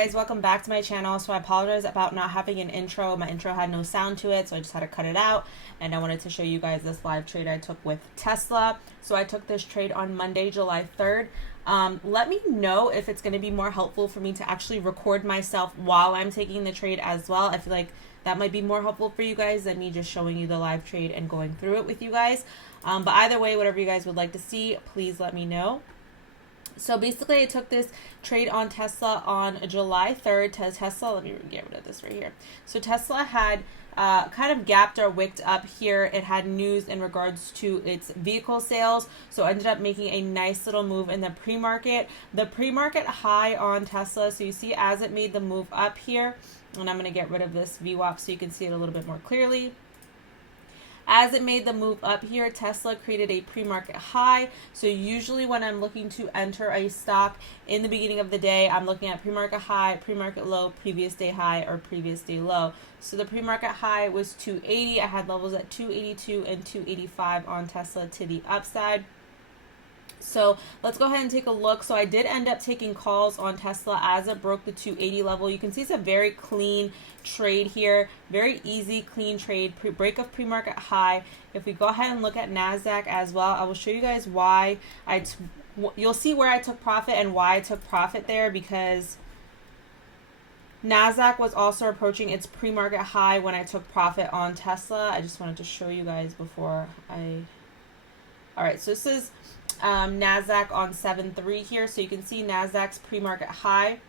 guys, welcome back to my channel. So I apologize about not having an intro. My intro had no sound to it, so I just had to cut it out. And I wanted to show you guys this live trade I took with Tesla. So I took this trade on Monday, July 3rd. Let me know if it's going to be more helpful for me to actually record myself while I'm taking the trade as well. I feel like that might be more helpful for you guys than me just showing you the live trade and going through it with you guys. But either way, whatever you guys would like to see, please let me know. So basically I took this trade on Tesla on July 3rd. Tesla, let me get rid of this right here. So Tesla had kind of gapped or wicked up here. It had news in regards to its vehicle sales. So ended up making a nice little move in the pre-market. The pre-market high on Tesla, so you see as it made the move up here, and I'm going to get rid of this VWAP so you can see it a little bit more clearly. As it made the move up here, Tesla created a pre-market high. So usually when I'm looking to enter a stock in the beginning of the day, I'm looking at pre-market high, pre-market low, previous day high, or previous day low. So the pre-market high was 280. I had levels at 282 and 285 on Tesla to the upside. So let's go ahead and take a look. So I did end up taking calls on Tesla as it broke the 280 level. You can see it's a very clean trade here. Very easy, clean trade. Break of pre-market high. If we go ahead and look at NASDAQ as well, I will show you guys why you'll see where I took profit and why I took profit there, because NASDAQ was also approaching its pre-market high when I took profit on Tesla. I just wanted to show you guys before all right, so this is NASDAQ on 7.3 here. So you can see NASDAQ's pre-market high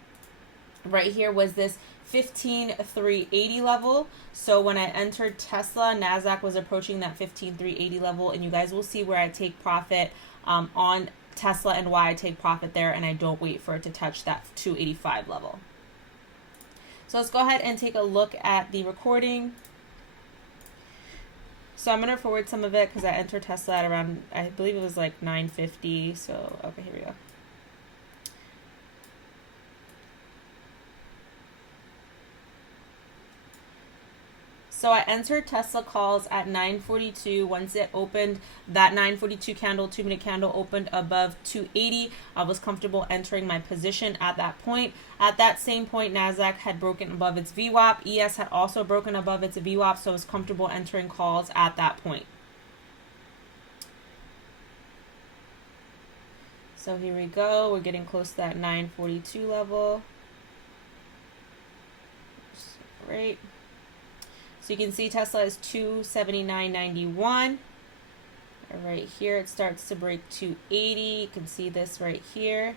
right here was this 15,380 level. So when I entered Tesla, NASDAQ was approaching that 15,380 level, and you guys will see where I take profit on Tesla and why I take profit there, and I don't wait for it to touch that 285 level. So let's go ahead and take a look at the recording. So I'm going to forward some of it because I entered Tesla at around, I believe it was like 950. So, okay, here we go. So I entered Tesla calls at 942. Once it opened, that 942 candle, 2-minute candle opened above 280. I was comfortable entering my position at that point. At that same point, NASDAQ had broken above its VWAP. ES had also broken above its VWAP, so I was comfortable entering calls at that point. So here we go. We're getting close to that 942 level. Great. So you can see Tesla is 279.91. Right here, it starts to break 280. You can see this right here.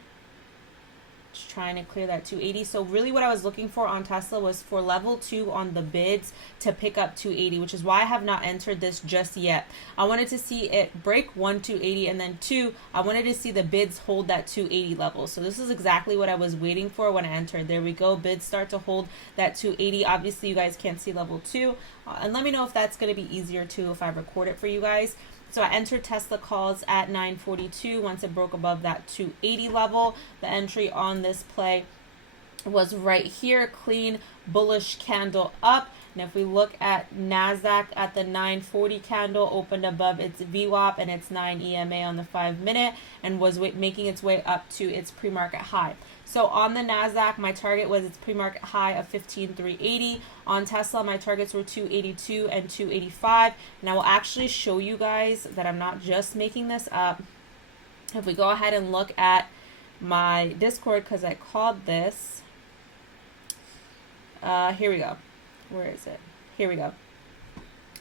Just trying to clear that 280. So really what I was looking for on Tesla was for level 2 on the bids to pick up 280, which is why I have not entered this just yet. I wanted to see it break 1, 280, and then 2, I wanted to see the bids hold that 280 level. So this is exactly what I was waiting for when I entered. There we go. Bids start to hold that 280. Obviously, you guys can't see level 2. And let me know if that's going to be easier too if I record it for you guys. So I entered Tesla calls at 942. Once it broke above that 280 level, the entry on this play was right here, clean bullish candle up. And if we look at NASDAQ at the 940 candle, opened above its VWAP and its 9 EMA on the 5-minute and was making its way up to its pre-market high. So on the NASDAQ, my target was its pre-market high of 15,380. On Tesla, my targets were 282 and 285. And I will actually show you guys that I'm not just making this up. If we go ahead and look at my Discord, because I called this. Here we go. Where is it? Here we go.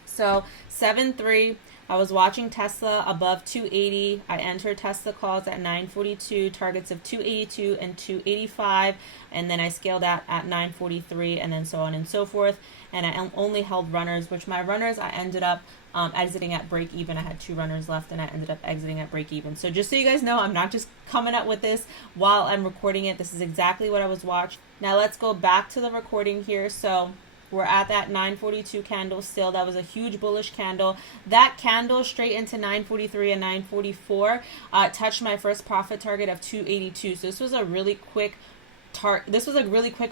So 7.3. I was watching Tesla above 280. I entered Tesla calls at 942, targets of 282 and 285, and then I scaled out at 943, and then so on and so forth. And I only held runners, which my runners I ended up exiting at break even. I had 2 runners left, and I ended up exiting at break even. So just so you guys know, I'm not just coming up with this while I'm recording it. This is exactly what I was watching. Now let's go back to the recording here. So we're at that 942 candle still. That was a huge bullish candle. That candle straight into 943 and 944 touched my first profit target of 282. So this was a really quick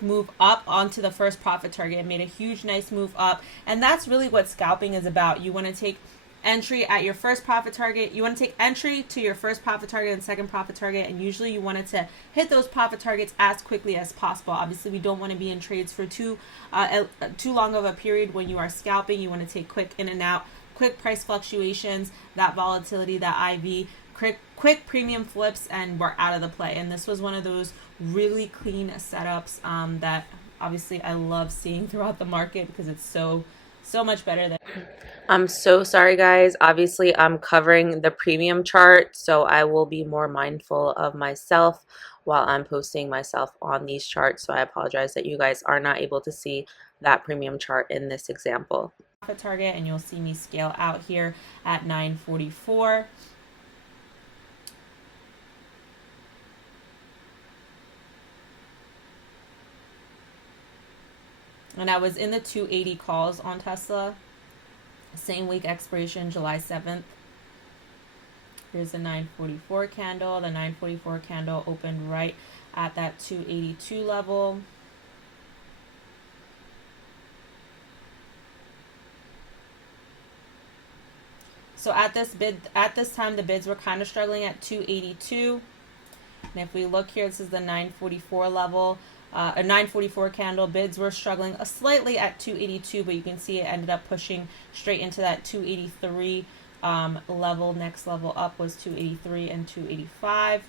move up onto the first profit target. It made a huge nice move up, and that's really what scalping is about. You want to take entry at your first profit target. You want to take entry to your first profit target and second profit target, and usually you want it to hit those profit targets as quickly as possible. Obviously, we don't want to be in trades for too long of a period when you are scalping. You want to take quick in and out, quick price fluctuations, that volatility, that IV, quick premium flips, and we're out of the play. And this was one of those really clean setups that obviously I love seeing throughout the market because it's so much better than. I'm so sorry, guys. Obviously, I'm covering the premium chart, so I will be more mindful of myself while I'm posting myself on these charts. So I apologize that you guys are not able to see that premium chart in this example. Profit target, and you'll see me scale out here at 944. And I was in the 280 calls on Tesla. Same week expiration, July 7th. Here's the 944 candle. The 944 candle opened right at that 282 level. So at this time, the bids were kind of struggling at 282. And if we look here, this is the 944 level. A 944 candle. Bids were struggling slightly at 282, but you can see it ended up pushing straight into that 283 level. Next level up was 283 and 285.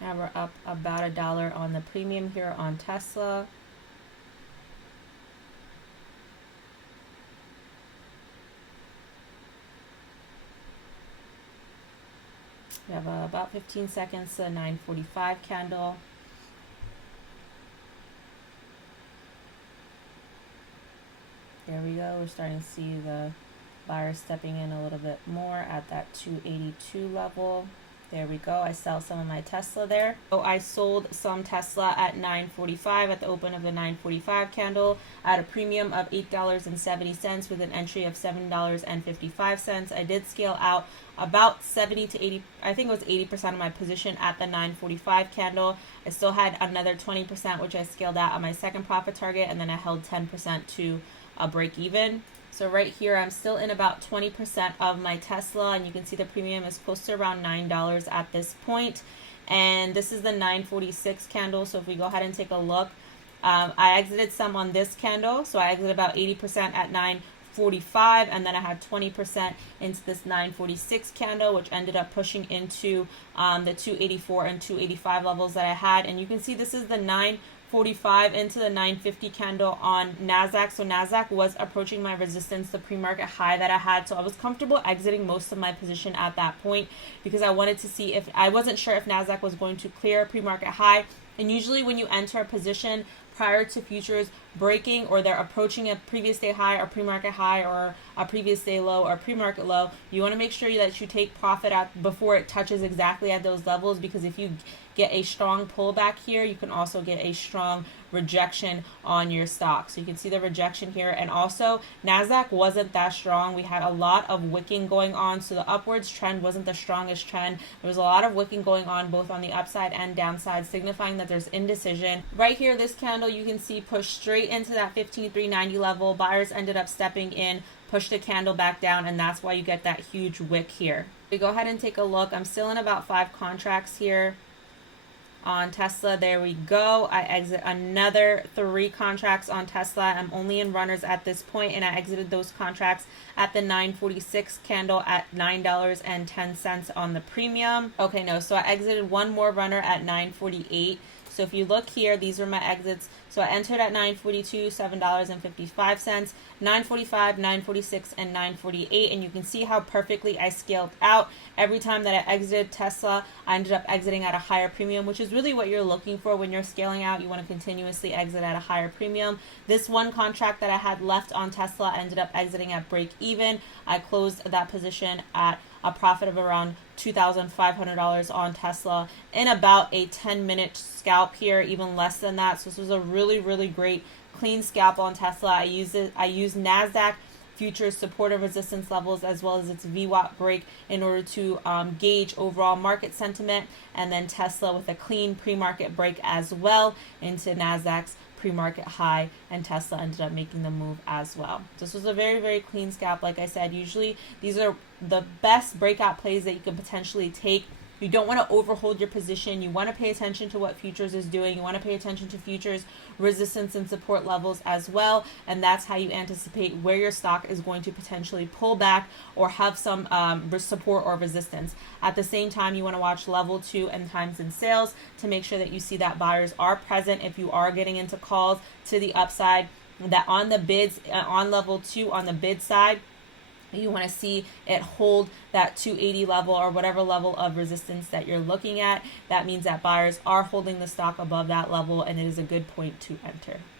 Now we're up about $1 on the premium here on Tesla. We have about 15 seconds to 945 candle. There we go. We're starting to see the buyers stepping in a little bit more at that 282 level. There we go. I sell some of my Tesla there. So I sold some Tesla at 945 at the open of the 945 candle at a premium of $8.70 with an entry of $7.55. I did scale out about 70 to 80, I think it was 80% of my position at the 945 candle. I still had another 20%, which I scaled out on my second profit target, and then I held 10% to a break even. So right here, I'm still in about 20% of my Tesla, and you can see the premium is close to around $9 at this point. And this is the 946 candle. So if we go ahead and take a look, I exited some on this candle. So I exited about 80% at 945, and then I had 20% into this 946 candle, which ended up pushing into the 284 and 285 levels that I had. And you can see this is the 945 into the 950 candle on NASDAQ. So NASDAQ was approaching my resistance, the pre-market high that I had. So I was comfortable exiting most of my position at that point because I wanted to see if, I wasn't sure if NASDAQ was going to clear a pre-market high. And usually when you enter a position prior to futures breaking, or they're approaching a previous day high or pre-market high or a previous day low or pre-market low, you want to make sure that you take profit at before it touches exactly at those levels, because if you get a strong pullback here, you can also get a strong rejection on your stock. So you can see the rejection here. And also NASDAQ wasn't that strong. We had a lot of wicking going on, so the upwards trend wasn't the strongest trend. There was a lot of wicking going on both on the upside and downside, signifying that there's indecision. Right here, this candle you can see push straight into that 15,390 level. Buyers ended up stepping in, push the candle back down, and that's why you get that huge wick here. We go ahead and take a look. I'm still in about 5 contracts here on Tesla. There we go. I exit another 3 contracts on Tesla. I'm only in runners at this point, and I exited those contracts at the 946 candle at $9.10 on the premium. Okay, no, so I exited one more runner at 948. So if you look here, these were my exits. So I entered at 942, $7.55, 945, 946, and 948. And you can see how perfectly I scaled out. Every time that I exited Tesla, I ended up exiting at a higher premium, which is really what you're looking for when you're scaling out. You want to continuously exit at a higher premium. This one contract that I had left on Tesla ended up exiting at break even. I closed that position at a profit of around $2,500 on Tesla in about a 10-minute scalp here, even less than that. So this was a really, really great clean scalp on Tesla. I used NASDAQ futures support and resistance levels, as well as its VWAP break in order to gauge overall market sentiment. And then Tesla with a clean pre-market break as well into NASDAQ's pre-market high, and Tesla ended up making the move as well. This was a very, very clean scalp. Like I said, usually these are the best breakout plays that you can potentially take. You don't want to overhold your position. You want to pay attention to what futures is doing. You want to pay attention to futures resistance and support levels as well. And that's how you anticipate where your stock is going to potentially pull back or have some support or resistance. At the same time, you want to watch level 2 and times in sales to make sure that you see that buyers are present if you are getting into calls to the upside. That on the bids, on level 2, on the bid side, you want to see it hold that 280 level or whatever level of resistance that you're looking at. That means that buyers are holding the stock above that level, and it is a good point to enter.